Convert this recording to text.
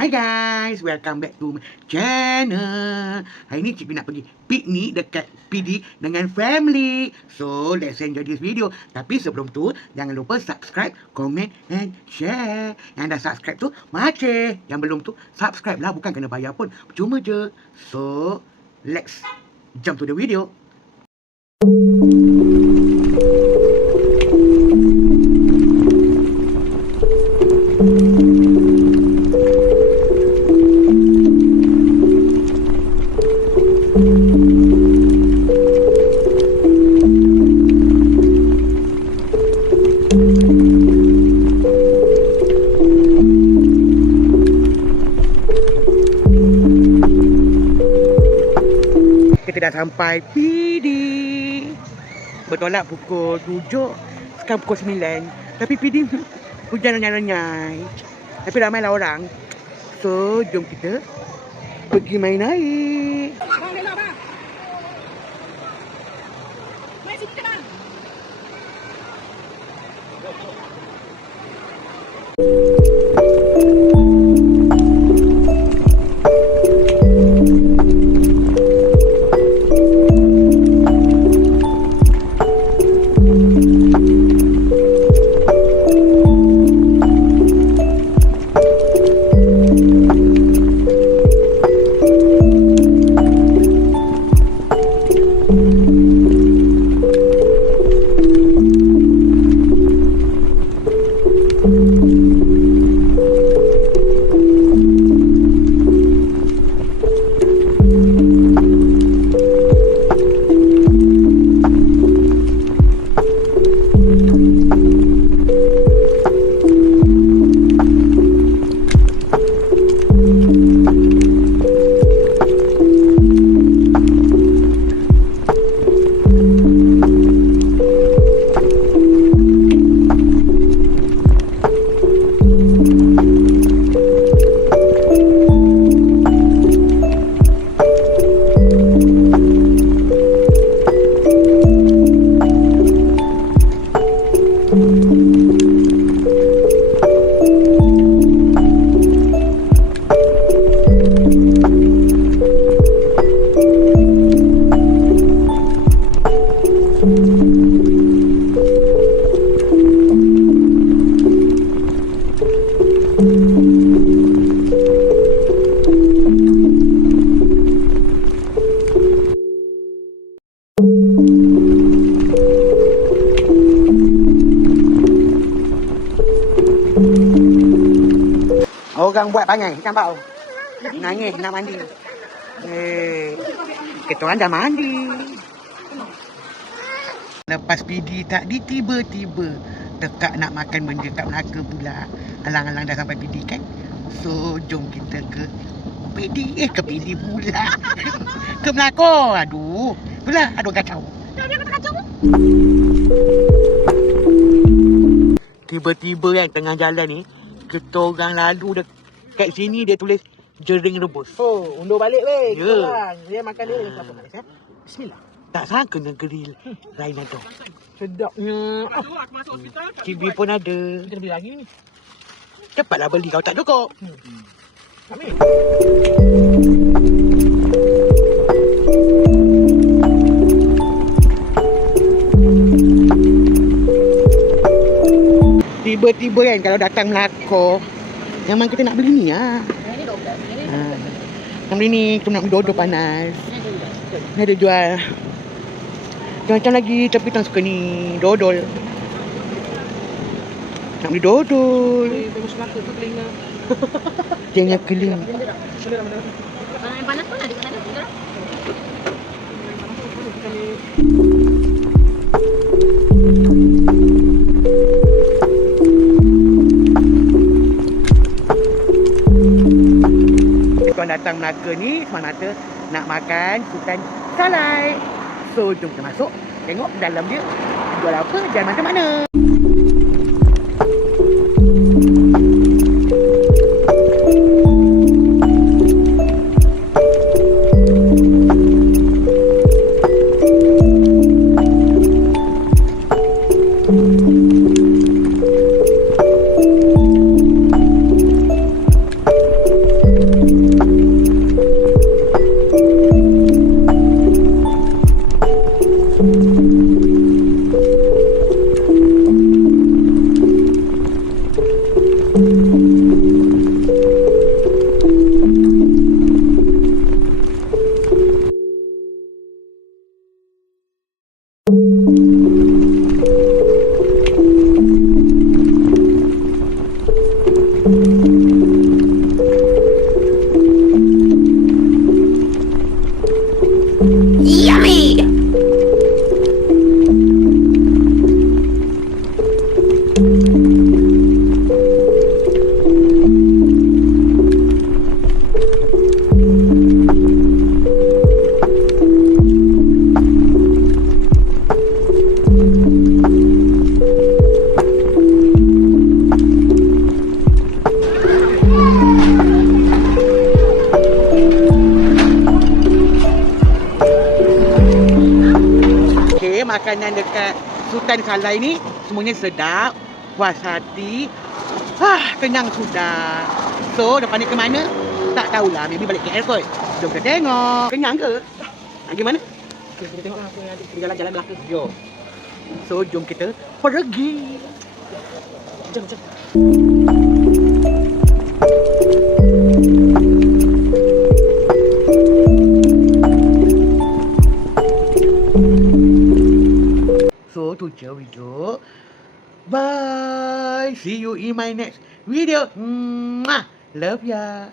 Hi guys, welcome back to my channel. Hari ni cikgu nak pergi piknik dekat PD dengan family. So, let's enjoy this video. Tapi sebelum tu, jangan lupa subscribe, comment and share. Yang dah subscribe tu, macam. Yang belum tu, subscribe lah. Bukan kena bayar pun. Cuma je. So, let's jump to the video. Kita dah sampai PD. Bertolak pukul 7, sekarang pukul 9. Tapi PD hujan renyai-renyai. Tapi ramailah orang. So, jom kita pergi main air. Bang, Lela bang. Main sini ke bang? Orang buat pangai, nampak? Nangis nak mandi. Kita orang dah mandi. Lepas PD tadi tiba-tiba tekak nak makan benda kat Melaka pula. Alang-alang dah sampai PD kan. So jom kita ke PD. Ke PD pula. Ke Melaka. Aduh. Pula aduh kacau. Dia kata kacau. Tiba-tiba kan tengah jalan ni kita orang lalu dekat sini dia tulis jering rebus. Oh, undur balik weh. Ya. Dia makan dia apa makan? Bismillah. Tak sangka negeri lain ada. Sedapnya. Aku masuk hospital. TV pun ada. Kita beli lagi ni. Cepatlah beli kalau tak cukup. Ambil. Tiba-tiba kan kalau datang Melaka, memang kita nak beli ni lah. Ini 12. Nak beli ni, kita nak beli dodol panas. Ni ada jual. Macam lagi tapi tak suka ni dodol. Nak beli dodol. Bagus Melaka tu telinga. Jangan keling. Yang panas pun ada kat sana. Tuan datang Melaka ni semata nak makan sultan salai. So jom kita masuk tengok dalam dia jual apa dan macam mana. makanan dekat Sultan Salai ni semuanya sedap, puas hati. Kenyang sudah. So, depan ni ke mana? Tak tahulah. Maybe balik KL kot. Jom kita tengok. Kenyang ke? Gimana? Okay, kita tengok lah apa yang ada di jalan-jalan belaka. Yo. So, jom kita pergi. Jom, jom. So, tu je video. Bye. See you in my next video. Mwah. Love ya.